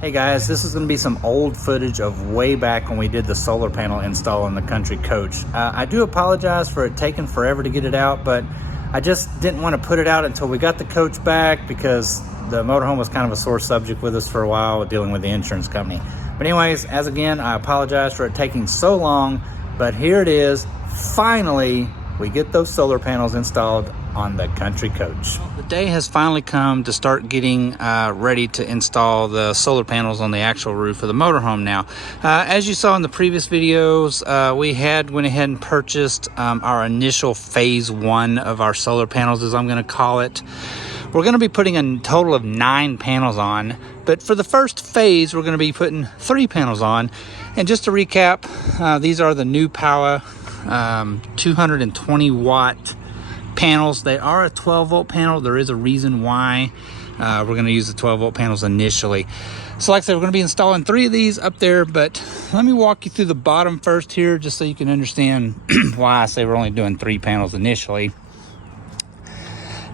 Hey guys, this is going to be some old footage of way back when we did the solar panel install on the Country Coach. I do apologize for it taking forever to get it out, but I just didn't want to put it out until we got the coach back because the motorhome was kind of a sore subject with us for a while dealing with the insurance company. But anyways, as again, I apologize for it taking so long, but here it is. Finally, we get those solar panels installed on the Country Coach. The day has finally come to start getting ready to install the solar panels on the actual roof of the motorhome now. As you saw in the previous videos, we went ahead and purchased our initial phase 1 of our solar panels, as I'm going to call it. We're going to be putting a total of 9 panels on, but for the first phase, we're going to be putting 3 panels on. And just to recap, these are the Newpowa 220 watt panels. They are a 12 volt panel. There is a reason why we're going to use the 12 volt panels initially. So like I said, we're going to be installing 3 of these up there, but let me walk you through the bottom first here just so you can understand why I say we're only doing 3 panels initially.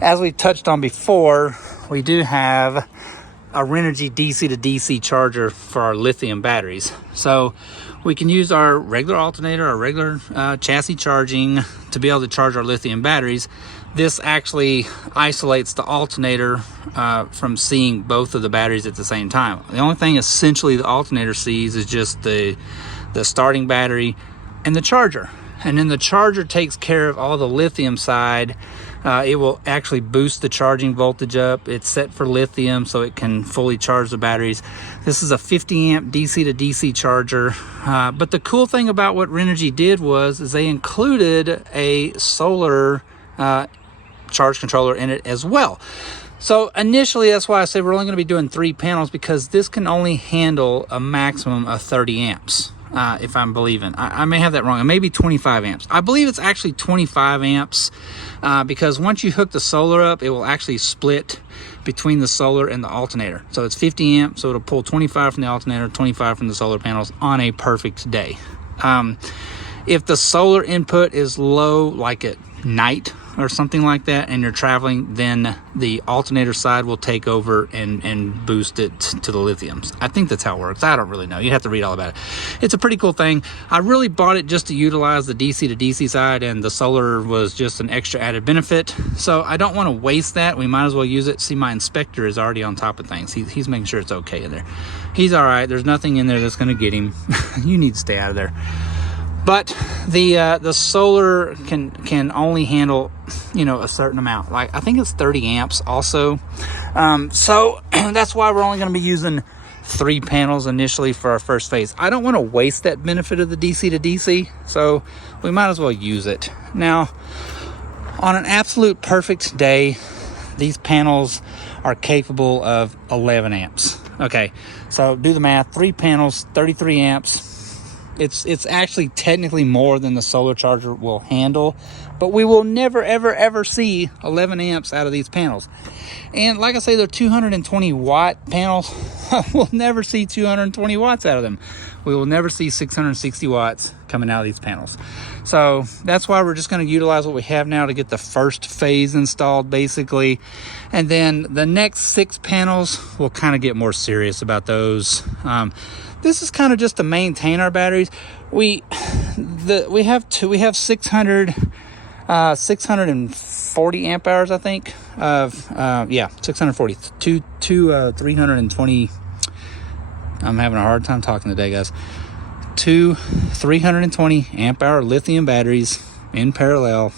As we touched on before, we do have a Renogy DC to DC charger for our lithium batteries. So we can use our regular alternator, our regular chassis charging to be able to charge our lithium batteries. This actually isolates the alternator from seeing both of the batteries at the same time. The only thing essentially the alternator sees is just the starting battery and the charger. And then the charger takes care of all the lithium side. It will actually boost the charging voltage up. It's set for lithium so it can fully charge the batteries. This is a 50 amp DC to DC charger. But the cool thing about what Renogy did is they included a solar charge controller in it as well. So initially, that's why I say we're only going to be doing 3 panels, because this can only handle a maximum of 30 amps. If I'm believing. I may have that wrong. It may be 25 amps. I believe it's actually 25 amps because once you hook the solar up, it will actually split between the solar and the alternator. So it's 50 amps, so it'll pull 25 from the alternator, 25 from the solar panels on a perfect day. If the solar input is low, like at night or something like that, and you're traveling, then the alternator side will take over and boost it to the lithiums. I think that's how it works. I don't really know. You have to read all about it. It's a pretty cool thing. I really bought it just to utilize the DC to DC side, and the solar was just an extra added benefit. So I don't want to waste that. We might as well use it. See, my inspector is already on top of things. He's making sure it's okay in there. He's all right. There's nothing in there that's going to get him. You need to stay out of there. But the solar can only handle, a certain amount. Like I think it's 30 amps also. So that's why we're only going to be using 3 panels initially for our first phase. I don't want to waste that benefit of the DC to DC, so we might as well use it. Now, on an absolute perfect day, these panels are capable of 11 amps. Okay, so do the math. 3 panels, 33 amps. It's actually technically more than the solar charger will handle, but we will never, ever, ever see 11 amps out of these panels. And like I say, they're 220 watt panels. We'll never see 220 watts out of them. We will never see 660 watts coming out of these panels. So that's why we're just going to utilize what we have now to get the first phase installed, basically. And then the next 6 panels, we'll kind of get more serious about those. This is kind of just to maintain our batteries. We have 640 amp hours, I think, of 640 to 320. I'm having a hard time talking today, guys. 2 320 amp hour lithium batteries in parallel,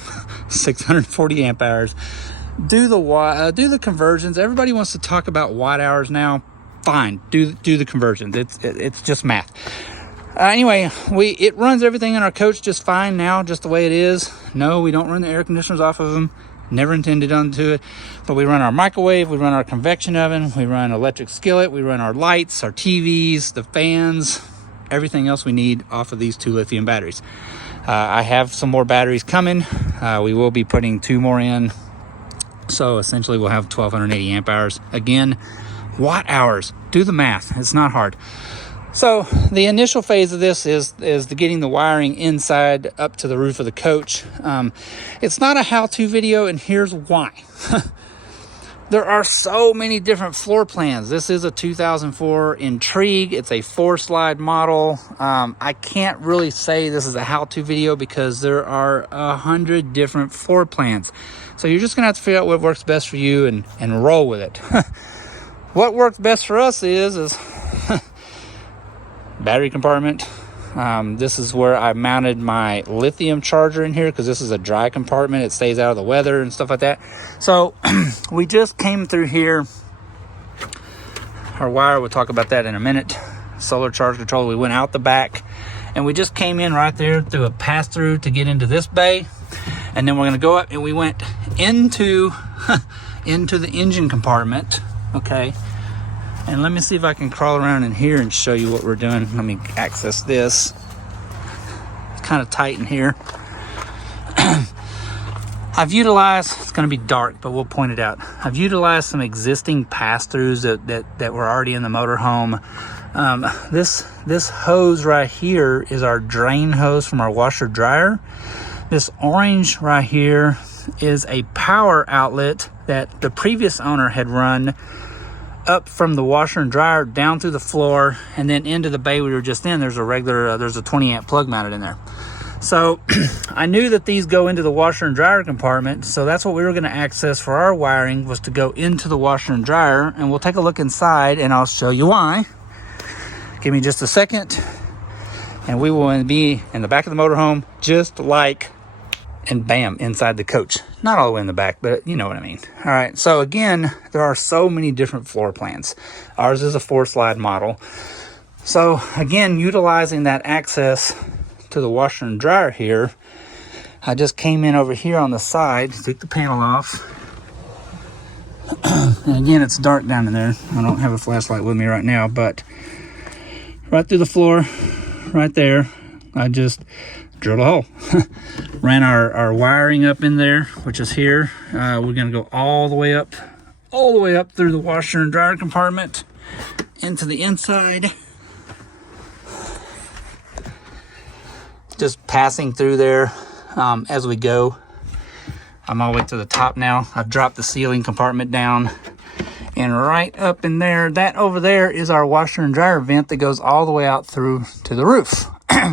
640 amp hours. Do the conversions. Everybody wants to talk about watt hours now. Fine, do the conversions. It's just math. Anyway, it runs everything in our coach just fine now, just the way it is. No, we don't run the air conditioners off of them. Never intended onto it. But we run our microwave, we run our convection oven, we run electric skillet, we run our lights, our TVs, the fans, everything else we need off of these 2 lithium batteries. I have some more batteries coming. We will be putting 2 more in. So essentially we'll have 1280 amp hours. Again, watt hours. Do the math. It's not hard. So the initial phase of this is getting the wiring inside up to the roof of the coach. It's not a how-to video, and here's why. There are so many different floor plans. This is a 2004 Intrigue. It's a 4-slide model. I can't really say this is a how-to video because there are 100 different floor plans. So you're just gonna have to figure out what works best for you and roll with it. What works best for us is battery compartment. This is where I mounted my lithium charger in here because this is a dry compartment. It stays out of the weather and stuff like that. So we just came through here. Our wire, we'll talk about that in a minute. Solar charge control, we went out the back and we just came in right there through a pass-through to get into this bay. And then we're gonna go up and we went into, into the engine compartment, okay? And let me see if I can crawl around in here and show you what we're doing. Let me access this. It's kind of tight in here. I've utilized, it's gonna be dark, but we'll point it out. I've utilized some existing pass-throughs that were already in the motorhome. This hose right here is our drain hose from our washer dryer. This orange right here is a power outlet that the previous owner had run up from the washer and dryer down through the floor and then into the bay we were just in. There's a regular, there's a 20 amp plug mounted in there. So I knew that these go into the washer and dryer compartment. So that's what we were gonna access for our wiring, was to go into the washer and dryer, and we'll take a look inside and I'll show you why. Give me just a second and we will be in the back of the motorhome, just like, and bam, inside the coach. Not all the way in the back, but you know what I mean. All right, so again, there are so many different floor plans. Ours is a 4-slide model. So again, utilizing that access to the washer and dryer here, I just came in over here on the side, took the panel off. And again, it's dark down in there. I don't have a flashlight with me right now, but right through the floor, right there, I just drilled a hole. Ran our wiring up in there, which is here. We're gonna go all the way up through the washer and dryer compartment into the inside. Just passing through there as we go. I'm all the way to the top now. I've dropped the ceiling compartment down. And right up in there, that over there is our washer and dryer vent that goes all the way out through to the roof.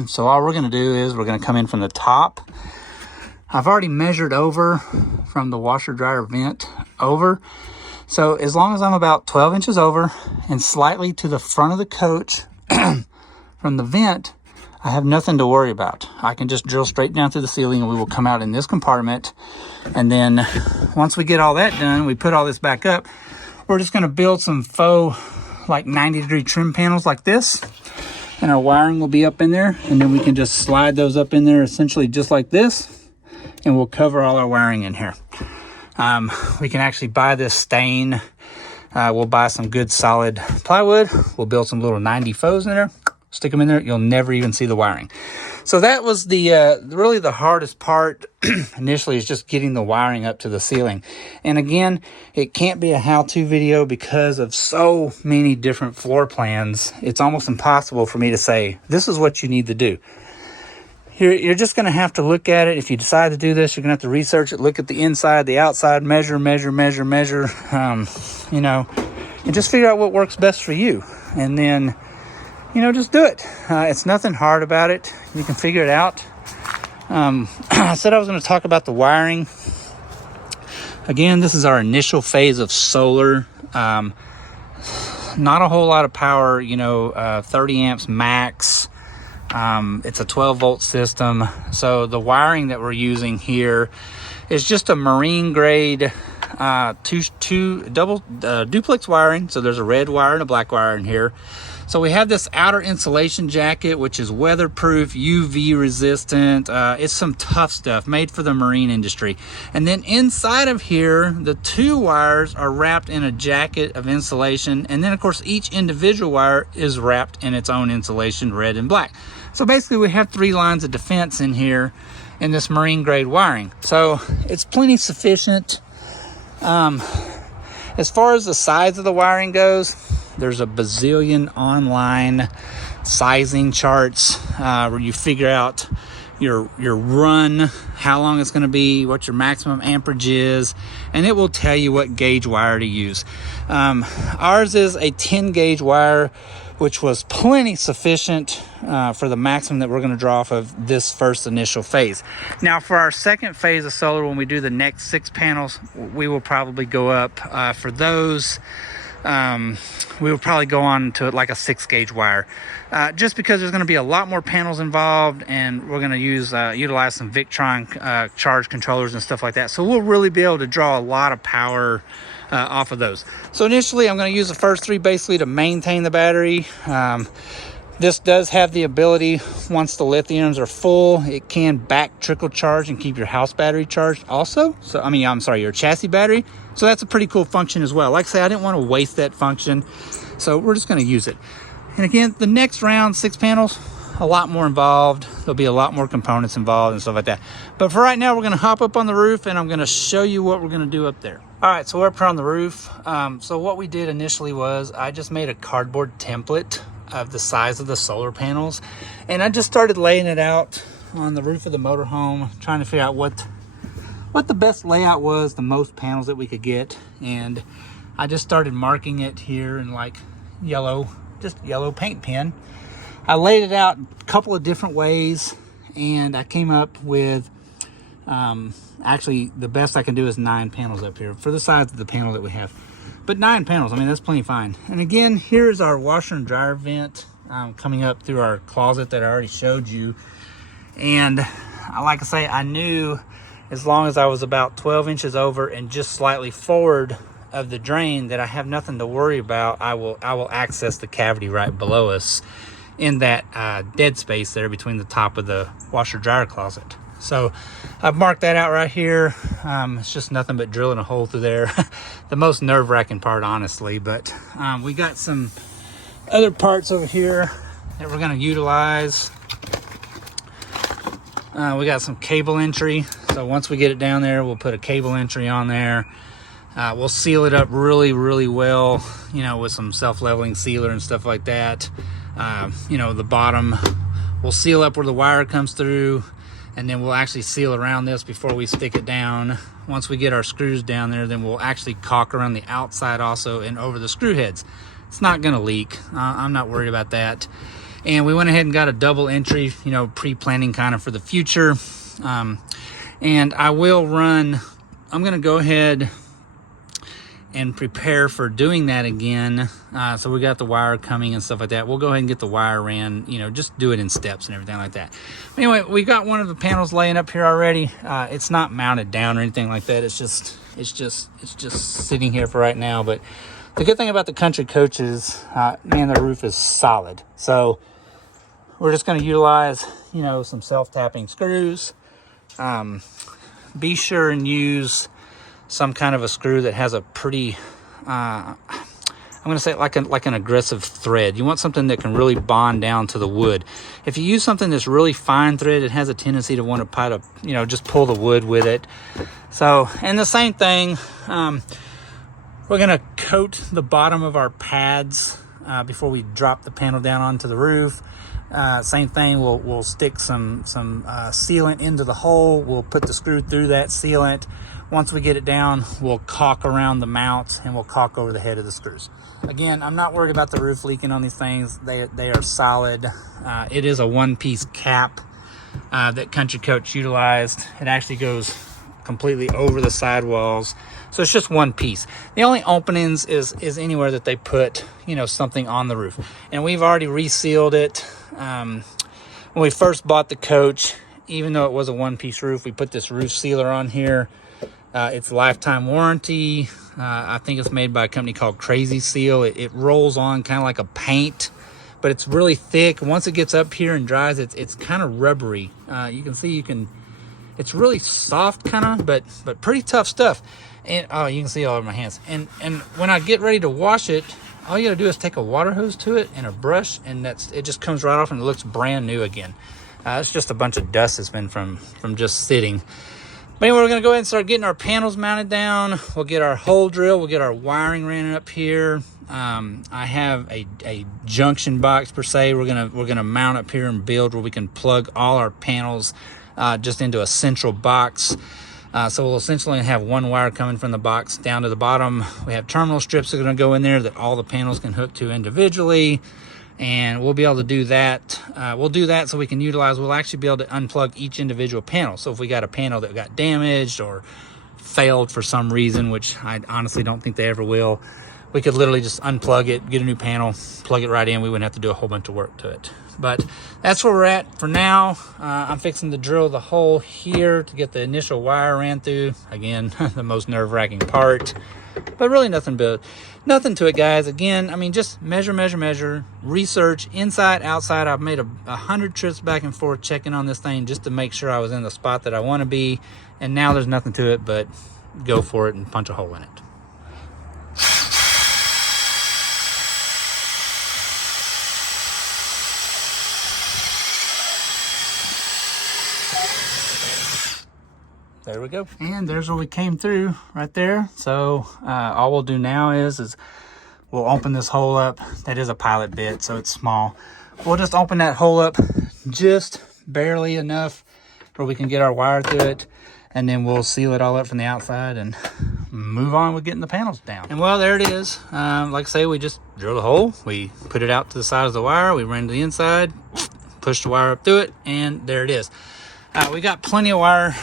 So all we're gonna do is we're gonna come in from the top. I've already measured over from the washer dryer vent over. So as long as I'm about 12 inches over and slightly to the front of the coach from the vent, I have nothing to worry about. I can just drill straight down through the ceiling and we will come out in this compartment. And then once we get all that done, we put all this back up, we're just gonna build some faux like 90-degree trim panels like this. And our wiring will be up in there, and then we can just slide those up in there essentially just like this, and we'll cover all our wiring in here. We can actually buy this stain. We'll buy some good solid plywood. We'll build some little 90 faux in there, stick them in there. You'll never even see the wiring. So that was the really the hardest part initially, is just getting the wiring up to the ceiling. And again, it can't be a how-to video because of so many different floor plans. It's almost impossible for me to say, this is what you need to do. You're just going to have to look at it. If you decide to do this, you're going to have to research it, look at the inside, the outside, measure, you know, and just figure out what works best for you. And then, you know, just do it. It's nothing hard about it. You can figure it out. I said I was going to talk about the wiring. Again, this is our initial phase of solar. Not a whole lot of power, you know, 30 amps max. It's a 12-volt system. So the wiring that we're using here is just a marine grade two double duplex wiring. So there's a red wire and a black wire in here. So we have this outer insulation jacket, which is weatherproof, UV resistant. It's some tough stuff made for the marine industry. And then inside of here, the two wires are wrapped in a jacket of insulation. And then of course, each individual wire is wrapped in its own insulation, red and black. So basically we have 3 lines of defense in here in this marine grade wiring. So it's plenty sufficient. As far as the size of the wiring goes, there's a bazillion online sizing charts where you figure out, your run, how long it's going to be, what your maximum amperage is, and it will tell you what gauge wire to use. Ours is a 10 gauge wire, which was plenty sufficient for the maximum that we're going to draw off of this first initial phase. Now for our second phase of solar, when we do the next 6 panels, we will probably go up for those. We will probably go on to like a 6 gauge wire, just because there's going to be a lot more panels involved, and we're going to utilize some Victron charge controllers and stuff like that. So we'll really be able to draw a lot of power off of those. So initially I'm going to use the first 3 basically to maintain the battery. This does have the ability, once the lithiums are full, it can back trickle charge and keep your house battery charged also. So I'm sorry, your chassis battery. So that's a pretty cool function as well. Like I say, I didn't want to waste that function, so we're just going to use it. And again, the next round, 6 panels, a lot more involved. There'll be a lot more components involved and stuff like that. But for right now, we're going to hop up on the roof and I'm going to show you what we're going to do up there. All right, so we're up here on the roof. So what we did initially was I just made a cardboard template of the size of the solar panels, and I just started laying it out on the roof of the motorhome, trying to figure out what the best layout was, the most panels that we could get. And I just started marking it here in like yellow, just yellow paint pen. I laid it out a couple of different ways, and I came up with actually the best I can do is 9 panels up here for the size of the panel that we have. But 9 panels, I mean, that's plenty fine. And again, here's our washer and dryer vent coming up through our closet that I already showed you. And like I say, I knew as long as I was about 12 inches over and just slightly forward of the drain that I have nothing to worry about. I will access the cavity right below us in that dead space there between the top of the washer dryer closet. So I've marked that out right here. It's just nothing but drilling a hole through there. The most nerve-wracking part, honestly. But we got some other parts over here that we're going to utilize. We got some cable entry. So once we get it down there, we'll put a cable entry on there. We'll seal it up really, really well, with some self-leveling sealer and stuff like that. The bottom, we'll seal up where the wire comes through, and then we'll actually seal around this before we stick it down. Once we get our screws down there, then we'll actually caulk around the outside also and over the screw heads. It's not going to leak. I'm not worried about that. And we went ahead and got a double entry, pre-planning kind of for the future. And I'm going to go ahead and prepare for doing that again. So we got the wire coming and stuff like that. We'll go ahead and get the wire ran, just do it in steps and everything like that. Anyway, we got one of the panels laying up here already. It's not mounted down or anything like that. It's just sitting here for right now. But the good thing about the Country Coach is, man, the roof is solid. So we're just going to utilize, some self-tapping screws. Be sure and use some kind of a screw that has a pretty, I'm going to say like an aggressive thread. You want something that can really bond down to the wood. If you use something that's really fine thread, it has a tendency to want to just pull the wood with it. So, and the same thing, we're going to coat the bottom of our pads before we drop the panel down onto the roof. Same thing, we'll stick some sealant into the hole. We'll put the screw through that sealant. Once we get it down, we'll caulk around the mount and we'll caulk over the head of the screws. Again, I'm not worried about the roof leaking on these things. They are solid. It is a one-piece cap that Country Coach utilized. It actually goes completely over the sidewalls. So it's just one piece. The only openings is anywhere that they put, something on the roof. And we've already resealed it. When we first bought the Coach, even though it was a one-piece roof, we put this roof sealer on here. It's lifetime warranty. I think it's made by a company called Crazy Seal. It rolls on kind of like a paint, but it's really thick. Once it gets up here and dries, it's kind of rubbery. You can see it's really soft kind of, but pretty tough stuff. And you can see all over my hands. And when I get ready to wash it, all you gotta do is take a water hose to it and a brush, and it just comes right off and it looks brand new again. It's just a bunch of dust that's been from just sitting. But anyway, we're going to go ahead and start getting our panels mounted down. We'll get our hole drill. We'll get our wiring ran up here. I have a junction box per se. We're gonna mount up here and build where we can plug all our panels just into a central box. So we'll essentially have one wire coming from the box down to the bottom. We have terminal strips that are going to go in there that all the panels can hook to individually, and we'll be able to do that. We'll do that so we can utilize, we'll actually be able to unplug each individual panel. So if we got a panel that got damaged or failed for some reason, which I honestly don't think they ever will, we could literally just unplug it, get a new panel, plug it right in. We wouldn't have to do a whole bunch of work to it. But that's where we're at for now. I'm fixing to drill the hole here to get the initial wire ran through. Again, the most nerve-wracking part, but really nothing to it, guys. Again, I mean, just measure, research, inside, outside. I've made 100 trips back and forth checking on this thing just to make sure I was in the spot that I want to be. And now there's nothing to it but go for it and punch a hole in it. There we go. And there's where we came through right there. So all we'll do now is we'll open this hole up. That is a pilot bit, so it's small. We'll just open that hole up just barely enough where we can get our wire through it. And then we'll seal it all up from the outside and move on with getting the panels down. And well, there it is. Like I say, we just drilled a hole. We put it out to the side of the wire. We ran to the inside, pushed the wire up through it, and there it is. We got plenty of wire.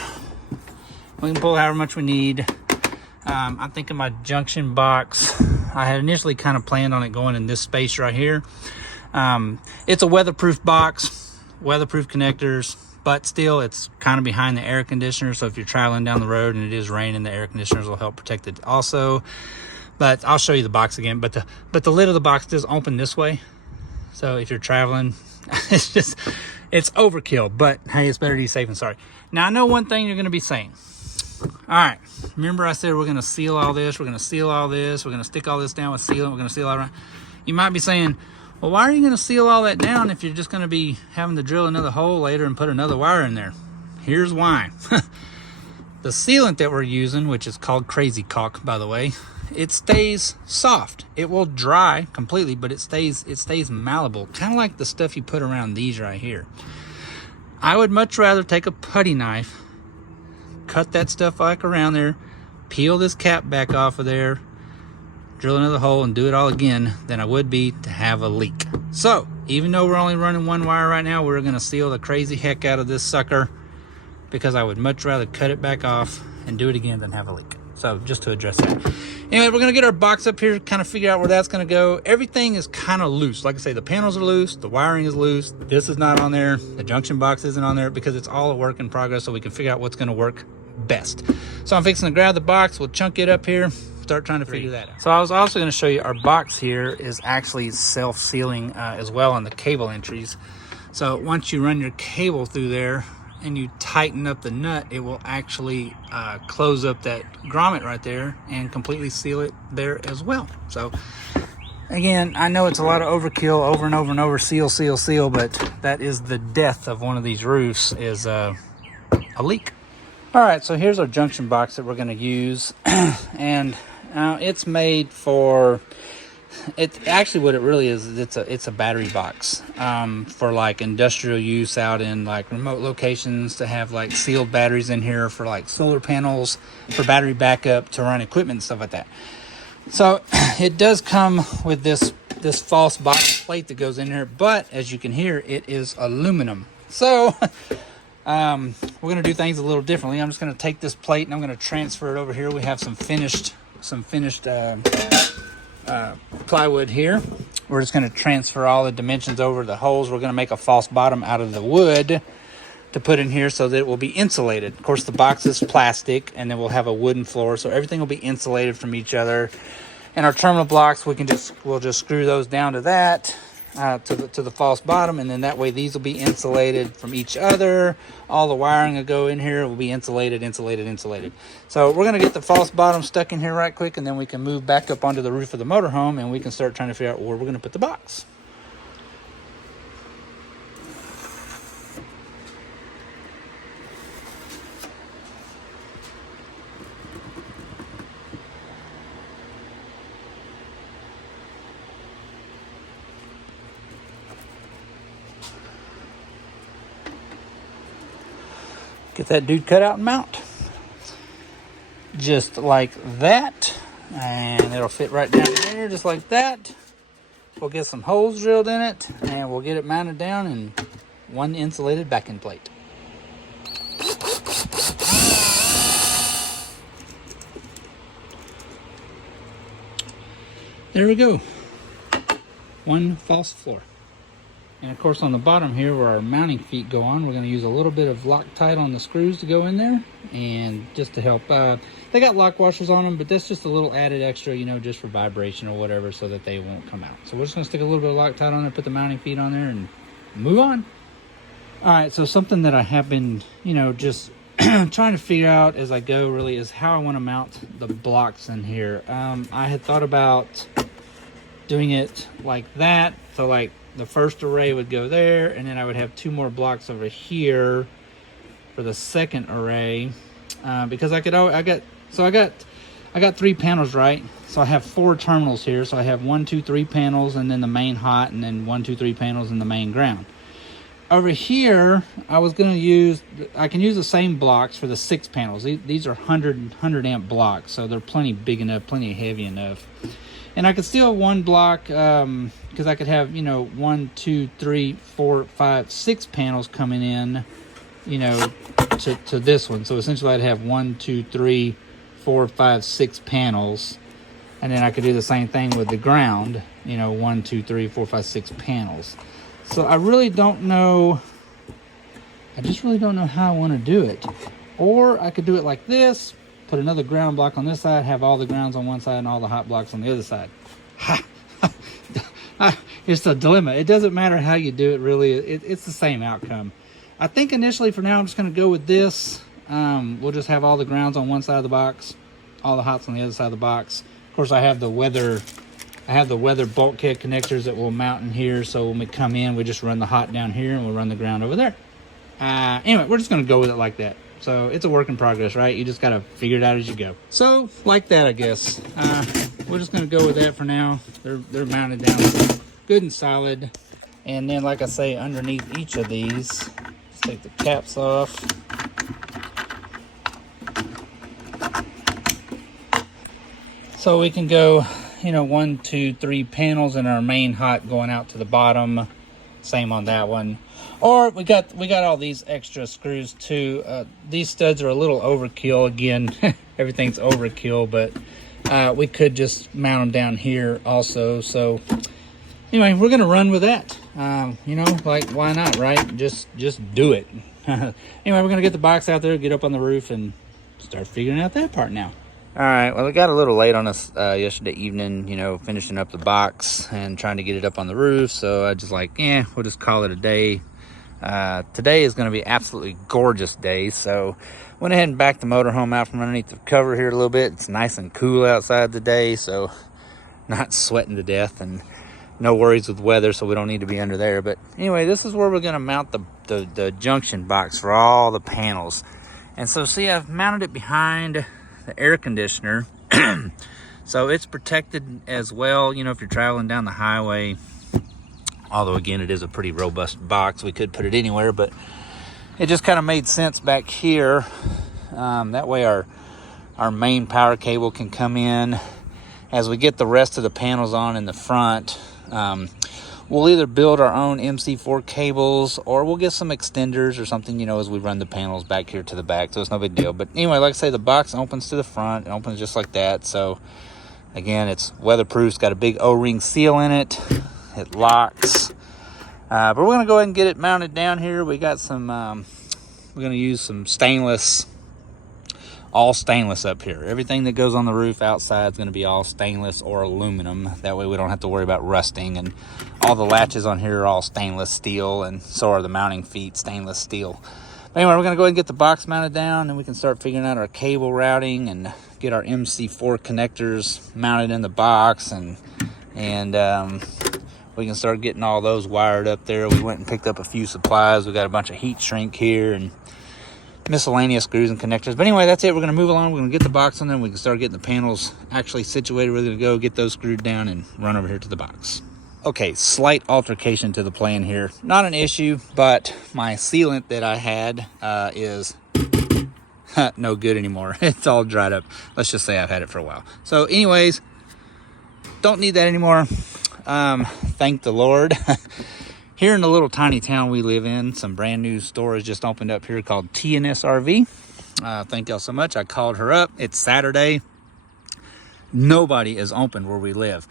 We can pull however much we need. I'm thinking my junction box, I had initially kind of planned on it going in this space right here. It's a weatherproof box, weatherproof connectors, but still it's kind of behind the air conditioner. So if you're traveling down the road and it is raining, the air conditioners will help protect it also. But I'll show you the box again. But the lid of the box does open this way. So if you're traveling, it's overkill. But hey, it's better to be safe than sorry. Now I know one thing you're going to be saying. All right, remember I said we're going to seal all this, we're going to seal all this, we're going to stick all this down with sealant, we're going to seal all around. You might be saying, well, why are you going to seal all that down if you're just going to be having to drill another hole later and put another wire in there? Here's why. The sealant that we're using, which is called Crazy Caulk, by the way, it stays soft. It will dry completely, but it stays malleable, kind of like the stuff you put around these right here. I would much rather take a putty knife, cut that stuff like around there, peel this cap back off of there, drill another hole and do it all again than I would be to have a leak. So even though we're only running one wire right now, we're going to seal the crazy heck out of this sucker because I would much rather cut it back off and do it again than have a leak. So just to address that. Anyway, we're going to get our box up here, kind of figure out where that's going to go. Everything is kind of loose. Like I say, the panels are loose, the wiring is loose, this is not on there, the junction box isn't on there because it's all a work in progress, so we can figure out what's going to work best. So I'm fixing to grab the box, we'll chunk it up here, start trying to figure that out. So I was also going to show you our box here is actually self-sealing as well on the cable entries. So once you run your cable through there and you tighten up the nut, it will actually close up that grommet right there and completely seal it there as well. So again, I know it's a lot of overkill, over and over and over, seal, but that is the death of one of these roofs, is a leak. All right, so here's our junction box that we're going to use, and it's made for, it actually what it really is it's a battery box for like industrial use out in like remote locations, to have like sealed batteries in here for like solar panels, for battery backup, to run equipment and stuff like that. So it does come with this false bottom plate that goes in here, but as you can hear, it is aluminum. So we're going to do things a little differently. I'm just going to take this plate and I'm going to transfer it over here. We have some finished plywood here. We're just going to transfer all the dimensions over the holes. We're going to make a false bottom out of the wood to put in here so that it will be insulated. Of course, the box is plastic, and then we'll have a wooden floor, so everything will be insulated from each other. And our terminal blocks, we'll just screw those down to that, to the false bottom, and then that way these will be insulated from each other. All the wiring will go in here, it will be insulated. So we're going to get the false bottom stuck in here right quick, and then we can move back up onto the roof of the motorhome, and we can start trying to figure out where we're going to put the box. get that dude cut out and mount. Just like that. And it'll fit right down there just like that. We'll get some holes drilled in it and we'll get it mounted down in one insulated backing plate. There we go. One false floor. And of course on the bottom here where our mounting feet go on, we're going to use a little bit of Loctite on the screws to go in there. And just to help, they got lock washers on them, but that's just a little added extra, you know, just for vibration or whatever so that they won't come out. So we're just going to stick a little bit of Loctite on there, put the mounting feet on there and move on. All right, so something that I have been, you know, just trying to figure out as I go really is how I want to mount the blocks in here. I had thought about doing it like that. So like the first array would go there and then I would have two more blocks over here for the second array. Because I got 3 panels, right? So I have 4 terminals here. So I have 1, 2, 3 panels and then the main hot and then 1, 2, 3 panels in the main ground. Over here, I can use the same blocks for the 6 panels. These are 100 amp blocks, so they're plenty big enough, plenty heavy enough. And I could still have one block, because I could have, you know, 1, 2, 3, 4, 5, 6 panels coming in, you know, to this one. So essentially I'd have 1, 2, 3, 4, 5, 6 panels. And then I could do the same thing with the ground, you know, 1, 2, 3, 4, 5, 6 panels. So I really don't know, I just really don't know how I want to do it. Or I could do it like this, put another ground block on this side, have all the grounds on one side and all the hot blocks on the other side. It's a dilemma. It doesn't matter how you do it really, it's the same outcome. I think initially for now I'm just going to go with this. We'll just have all the grounds on one side of the box, all the hots on the other side of the box. Of course I have the weather bulkhead connectors that will mount in here, so when we come in we just run the hot down here and we'll run the ground over there. Anyway, we're just going to go with it like that. So it's a work in progress, right? You just got to figure it out as you go. So like that, I guess. We're just going to go with that for now. They're mounted down good and solid. And then like I say, underneath each of these, just take the caps off. So we can go, you know, 1, 2, 3 panels in our main hot going out to the bottom. Same on that one. Or we got all these extra screws too. These studs are a little overkill. Again, everything's overkill, but we could just mount them down here also. So anyway, we're gonna run with that. You know, like why not, right? Just do it. Anyway, we're gonna get the box out there, get up on the roof, and start figuring out that part now. All right, well, it got a little late on us yesterday evening, you know, finishing up the box and trying to get it up on the roof. So I just like, we'll just call it a day. Today is going to be absolutely gorgeous day. So went ahead and backed the motorhome out from underneath the cover here a little bit. It's nice and cool outside today, so not sweating to death and no worries with weather, so we don't need to be under there. But anyway, this is where we're going to mount the junction box for all the panels. And so see, I've mounted it behind the air conditioner. So it's protected as well, you know, if you're traveling down the highway. Although again, it is a pretty robust box, we could put it anywhere, but it just kind of made sense back here. That way our main power cable can come in. As we get the rest of the panels on in the front, we'll either build our own MC4 cables or we'll get some extenders or something, you know, as we run the panels back here to the back. So it's no big deal. But anyway, like I say, the box opens to the front. It opens just like that. So again, it's weatherproof. It's got a big O-ring seal in it. It locks. But we're going to go ahead and get it mounted down here. We got some, we're going to use some stainless, all stainless up here. Everything that goes on the roof outside is going to be all stainless or aluminum. That way we don't have to worry about rusting. And all the latches on here are all stainless steel, and so are the mounting feet stainless steel. But anyway, we're going to go ahead and get the box mounted down, and we can start figuring out our cable routing and get our MC4 connectors mounted in the box, and we can start getting all those wired up there. We went and picked up a few supplies. We got a bunch of heat shrink here and miscellaneous screws and connectors. But anyway, that's it. We're going to move along. We're going to get the box on there. We can start getting the panels actually situated. We're going to go get those screwed down and run over here to the box. Okay, slight altercation to the plan here. Not an issue, but my sealant that I had is no good anymore. It's all dried up. Let's just say I've had it for a while. So anyways, don't need that anymore. Thank the Lord. Here in the little tiny town we live in, some brand new stores just opened up here called T&S RV. Thank y'all so much. I called her up. It's Saturday. Nobody is open where we live.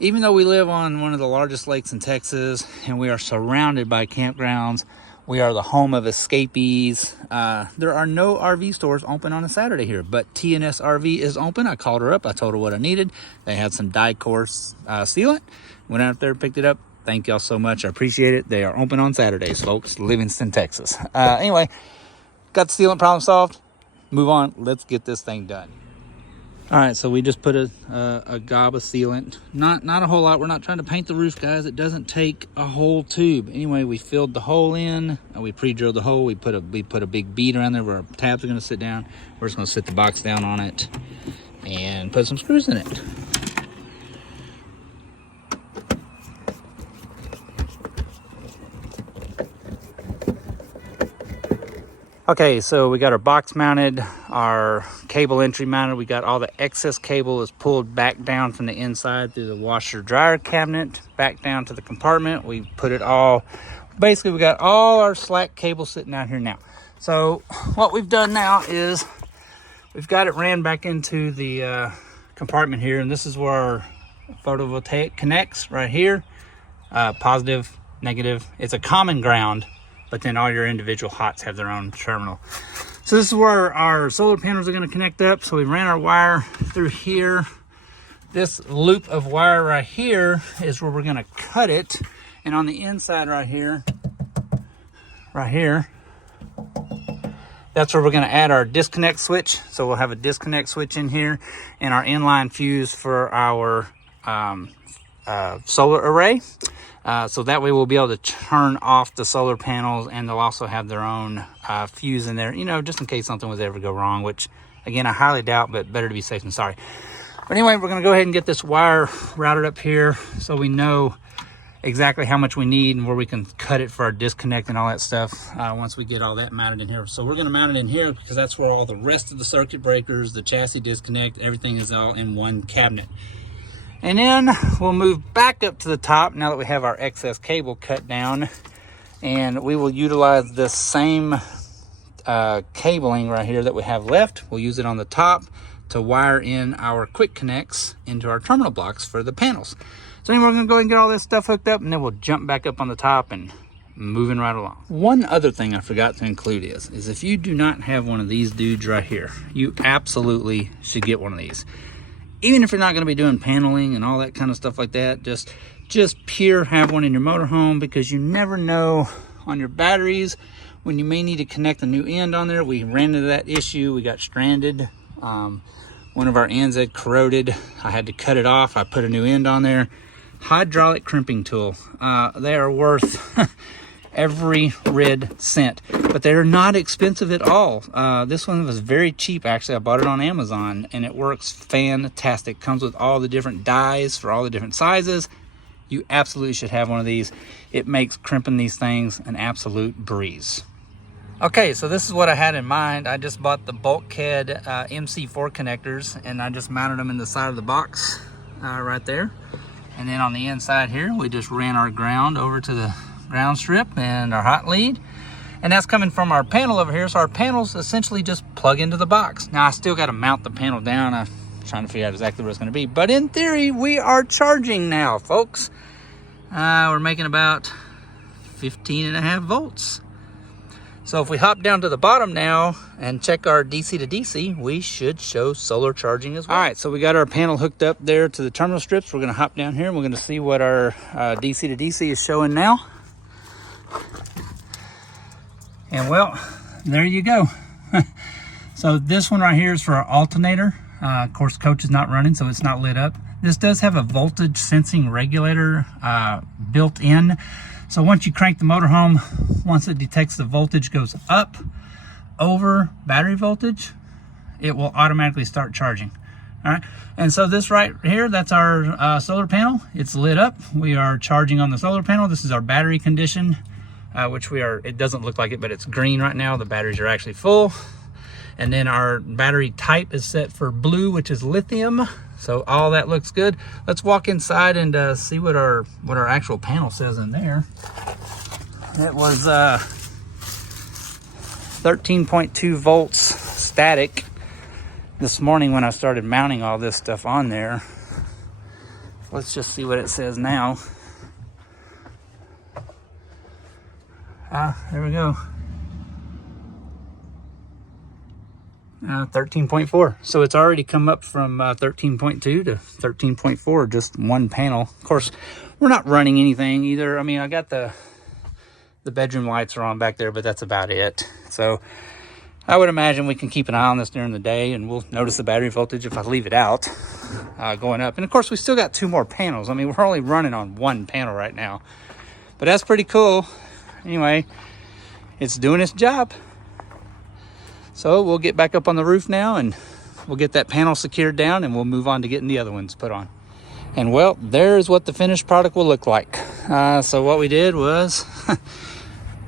Even though we live on one of the largest lakes in Texas and we are surrounded by campgrounds, we are the home of escapees. There are no RV stores open on a Saturday here, but T&S RV is open. I called her up. I told her what I needed. They had some die-course sealant. Went out there, picked it up. Thank y'all so much. I appreciate it. They are open on Saturdays, folks. Livingston, Texas. Anyway, got the sealant problem solved. Move on. Let's get this thing done. All right, so we just put a gob of sealant. Not a whole lot. We're not trying to paint the roof, guys. It doesn't take a whole tube. Anyway, we filled the hole in. We pre-drilled the hole. We put a big bead around there where our tabs are going to sit down. We're just going to sit the box down on it and put some screws in it. Okay, so we got our box mounted, our cable entry mounted. We got all the excess cable is pulled back down from the inside through the washer dryer cabinet, back down to the compartment. We put it all, basically we got all our slack cable sitting out here now. So what we've done now is we've got it ran back into the compartment here, and this is where our photovoltaic connects right here. Positive, negative. It's a common ground, but then all your individual hots have their own terminal. So this is where our solar panels are going to connect up. So we ran our wire through here. This loop of wire right here is where we're going to cut it. And on the inside right here, that's where we're going to add our disconnect switch. So we'll have a disconnect switch in here and our inline fuse for our solar array. So that way we'll be able to turn off the solar panels, and they'll also have their own fuse in there, you know, just in case something was ever go wrong, which again, I highly doubt, but better to be safe than sorry. But anyway, we're going to go ahead and get this wire routed up here so we know exactly how much we need and where we can cut it for our disconnect and all that stuff once we get all that mounted in here. So we're going to mount it in here because that's where all the rest of the circuit breakers, the chassis disconnect, everything is all in one cabinet. And then we'll move back up to the top now that we have our excess cable cut down, and we will utilize this same cabling right here that we have left. We'll use it on the top to wire in our quick connects into our terminal blocks for the panels. So anyway, we're gonna go ahead and get all this stuff hooked up, and then we'll jump back up on the top and moving right along. One other thing I forgot to include is if you do not have one of these dudes right here, you absolutely should get one of these. Even if you're not going to be doing paneling and all that kind of stuff like that, just pure have one in your motorhome, because you never know on your batteries when you may need to connect a new end on there. We ran into that issue. We got stranded. One of our ends had corroded. I had to cut it off. I put a new end on there. Hydraulic crimping tool. They are worth every red cent, but they're not expensive at all. This one was very cheap, actually. I bought it on Amazon, and it works fantastic. Comes with all the different dies for all the different sizes. You absolutely should have one of these. It makes crimping these things an absolute breeze. Okay, so this is what I had in mind. I just bought the bulkhead MC4 connectors, and I just mounted them in the side of the box right there. And then on the inside here, we just ran our ground over to the ground strip and our hot lead, and that's coming from our panel over here. So our panels essentially just plug into the box. Now I still got to mount the panel down. I'm trying to figure out exactly what it's going to be, but in theory we are charging now, folks. We're making about 15.5 volts. So if we hop down to the bottom now and check our DC to DC, we should show solar charging as well. All right, so we got our panel hooked up there to the terminal strips. We're going to hop down here and we're going to see what our DC to DC is showing now. And well, there you go. So this one right here is for our alternator. Of course, Coach is not running, so it's not lit up. This does have a voltage sensing regulator built in. So once you crank the motor home, once it detects the voltage goes up over battery voltage, it will automatically start charging. All right, and so this right here, that's our solar panel. It's lit up. We are charging on the solar panel. This is our battery condition, which we are, it doesn't look like it, but it's green right now. The batteries are actually full. And then our battery type is set for blue, which is lithium. So all that looks good. Let's walk inside and see what our actual panel says in there. It was 13.2 volts static this morning when I started mounting all this stuff on there. Let's just see what it says now. There we go. 13.4. So it's already come up from 13.2 to 13.4, just one panel. Of course, we're not running anything either. I mean, I got the bedroom lights are on back there, but that's about it. So I would imagine we can keep an eye on this during the day, and we'll notice the battery voltage if I leave it out going up. And of course, we still got 2 more panels. I mean, we're only running on 1 panel right now, but that's pretty cool. Anyway, it's doing its job. So we'll get back up on the roof now, and we'll get that panel secured down, and we'll move on to getting the other ones put on. And well, there's what the finished product will look like. So what we did was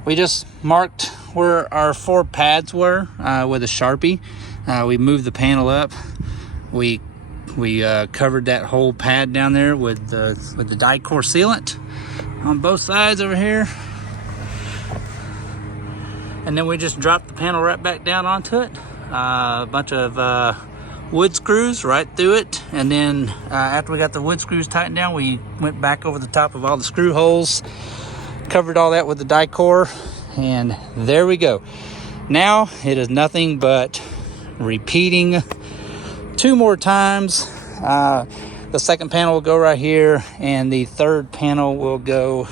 we just marked where our 4 pads were with a Sharpie. We moved the panel up. We covered that whole pad down there with the die-core sealant on both sides over here. And then we just dropped the panel right back down onto it. A bunch of wood screws right through it. And then after we got the wood screws tightened down, we went back over the top of all the screw holes, covered all that with the die core, and there we go. Now it is nothing but repeating 2 more times. The second panel will go right here, and the third panel will go,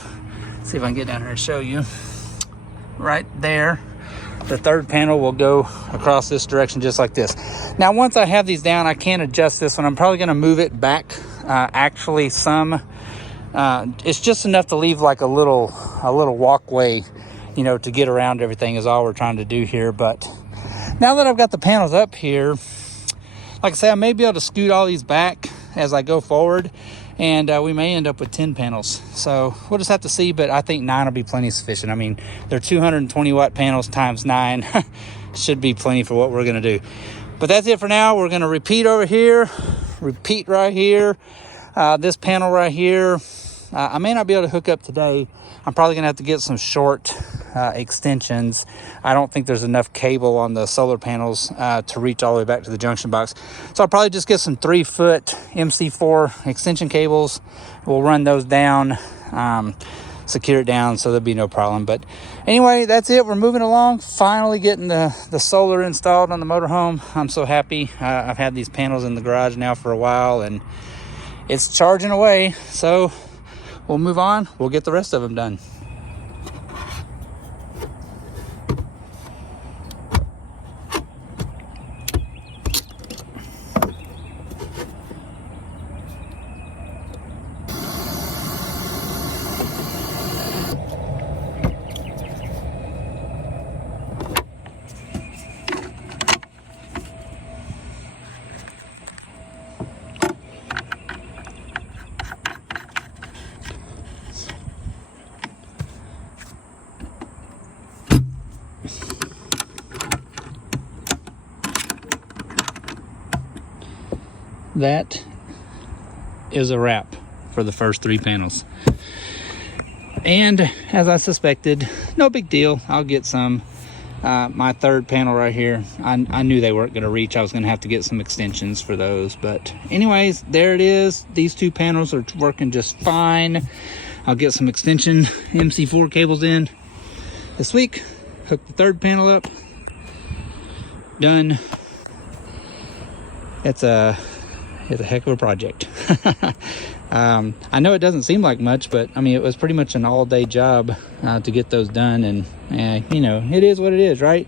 let's see if I can get down here and show you. Right there. The third panel will go across this direction just like this. Now once I have these down, I can adjust this one. I'm probably going to move it back actually some. It's just enough to leave like a little walkway, you know, to get around everything is all we're trying to do here. But now that I've got the panels up here, like I say, I may be able to scoot all these back as I go forward, and we may end up with 10 panels. So we'll just have to see, but I think 9 will be plenty sufficient. I mean, they're 220 watt panels times 9 should be plenty for what we're going to do. But that's it for now. We're going to repeat over here, repeat right here, this panel right here. I may not be able to hook up today. I'm probably going to have to get some short extensions. I don't think there's enough cable on the solar panels to reach all the way back to the junction box. So I'll probably just get some 3-foot MC4 extension cables. We'll run those down, secure it down, so there'll be no problem. But anyway, that's it. We're moving along. Finally getting the solar installed on the motorhome. I'm so happy. I've had these panels in the garage now for a while, and it's charging away. So we'll move on. We'll get the rest of them done. That is a wrap for the first 3 panels. And as I suspected, no big deal. I'll get some. My third panel right here, I knew they weren't going to reach. I was going to have to get some extensions for those. But anyways, there it is. These 2 panels are working just fine. I'll get some extension MC4 cables in this week. Hook the third panel up. Done. It's a heck of a project. I know it doesn't seem like much, but I mean, it was pretty much an all-day job to get those done, and you know, it is what it is, right?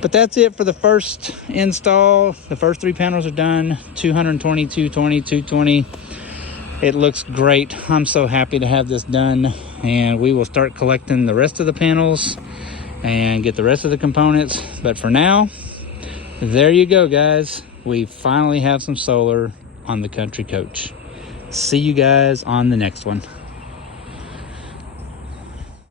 But that's it for the first install. The first 3 panels are done. 220, 220, 220. It looks great. I'm so happy to have this done, and we will start collecting the rest of the panels and get the rest of the components. But for now, there you go, guys. We finally have some solar on the Country Coach. See you guys on the next one.